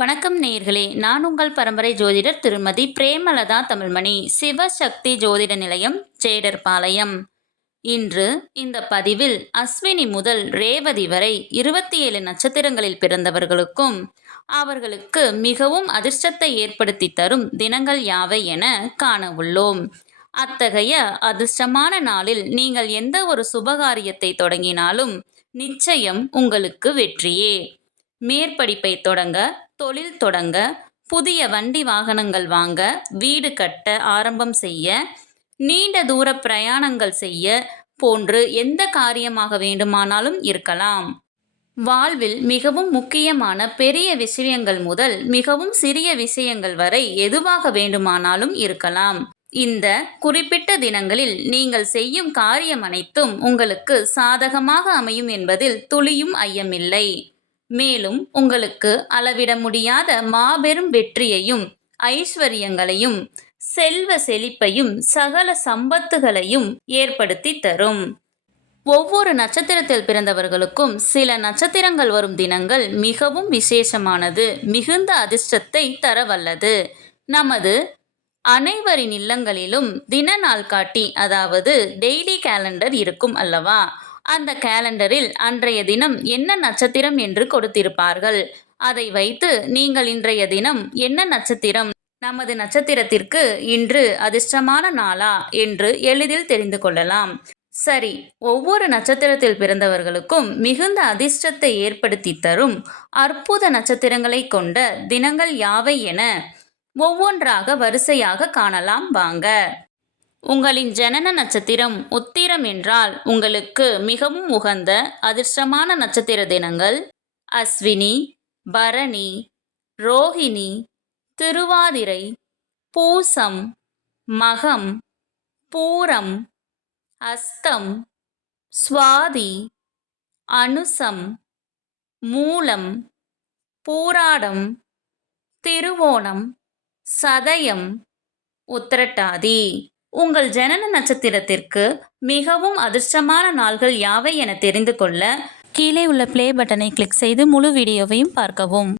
வணக்கம் நேயர்களே, நான் உங்கள் பரம்பரை ஜோதிடர் திருமதி பிரேமலதா தமிழ்மணி, சிவசக்தி ஜோதிட நிலையம், ஜேடர்பாளையம். இன்று இந்த பதிவில் அஸ்வினி முதல் ரேவதி வரை 27 நட்சத்திரங்களில் பிறந்தவர்களுக்கும் அவர்களுக்கு மிகவும் அதிர்ஷ்டத்தை ஏற்படுத்தி தரும் தினங்கள் யாவை என காண உள்ளோம். அத்தகைய அதிர்ஷ்டமான நாளில் நீங்கள் எந்த ஒரு சுபகாரியத்தை தொடங்கினாலும் நிச்சயம் உங்களுக்கு வெற்றியே. மேற்படிப்பை தொடங்க, தொழில் தொடங்க, புதிய வண்டி வாகனங்கள் வாங்க, வீடு கட்ட ஆரம்பம் செய்ய, நீண்ட தூர பிரயாணங்கள் செய்ய போன்று எந்த காரியமாக வேண்டுமானாலும் இருக்கலாம். வாழ்வில் மிகவும் முக்கியமான பெரிய விஷயங்கள் முதல் மிகவும் சிறிய விஷயங்கள் வரை எதுவாக வேண்டுமானாலும் இருக்கலாம். இந்த குறிப்பிட்ட தினங்களில் நீங்கள் செய்யும் காரியம் அனைத்தும் உங்களுக்கு சாதகமாக அமையும் என்பதில் துளியும் ஐயமில்லை. மேலும் உங்களுக்கு அளவிட முடியாத மாபெரும் வெற்றியையும் ஐஸ்வர்யங்களையும் செல்வ செழிப்பையும் சகல சம்பத்துகளையும் ஏற்படுத்தி தரும். ஒவ்வொரு நட்சத்திரத்தில் பிறந்தவர்களுக்கும் சில நட்சத்திரங்கள் வரும் தினங்கள் மிகவும் விசேஷமானது, மிகுந்த அதிர்ஷ்டத்தை தரவல்லது. நமது அனைவரின் இல்லங்களிலும் தின நாள் காட்டி, அதாவது டெய்லி கேலண்டர் இருக்கும் அல்லவா? அந்த கேலண்டரில் அன்றைய தினம் என்ன நட்சத்திரம் என்று கொடுத்திருப்பார்கள். அதை வைத்து நீங்கள் இன்றைய தினம் என்ன நட்சத்திரம், நமது நட்சத்திரத்திற்கு இன்று அதிர்ஷ்டமான நாளா என்று எளிதில் தெரிந்து கொள்ளலாம். சரி, ஒவ்வொரு நட்சத்திரத்தில் பிறந்தவர்களுக்கும் மிகுந்த அதிர்ஷ்டத்தை ஏற்படுத்தி தரும் அற்புத நட்சத்திரங்களை கொண்ட தினங்கள் யாவை என ஒவ்வொன்றாக வரிசையாக காணலாம் வாங்க. உங்களின் ஜனன நட்சத்திரம் உத்திரம் என்றால் உங்களுக்கு மிகவும் உகந்த அதிர்ஷ்டமான நட்சத்திர தினங்கள் அஸ்வினி, பரணி, ரோஹிணி, திருவாதிரை, பூசம், மகம், பூரம், அஸ்தம், சுவாதி, அனுசம், மூலம், பூராடம், திருவோணம், சதயம், உத்திரட்டாதி. உங்கள் ஜனன நட்சத்திரத்திற்கு மிகவும் அதிர்ஷ்டமான நாள்கள் யாவை என தெரிந்து கொள்ள கீழே உள்ள ப்ளே பட்டனை கிளிக் செய்து முழு வீடியோவையும் பார்க்கவும்.